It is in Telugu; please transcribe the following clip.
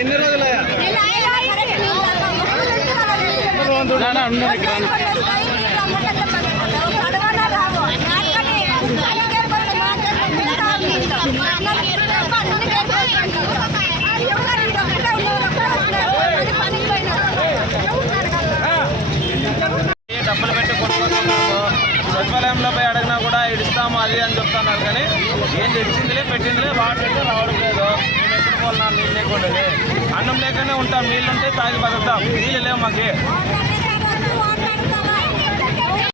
ఎన్ని రోజులు డబ్బులు పెట్టి కొనుక్కుంటున్నాము. సచివాలయంలో పోయి అడిగినా కూడా ఇడుస్తాము అది అని చెప్తున్నారు. కానీ ఏం తెచ్చిందిలే పెట్టిందిలే వాటర్ అయితే రావడం లేదు. మేము ఎక్కడ పోలన్నా నీళ్ళు లేకుండా అన్నం లేకనే ఉంటాం. నీళ్ళు ఉంటే తాగి బతుకుతాం. నీళ్ళు లేవు మాకు.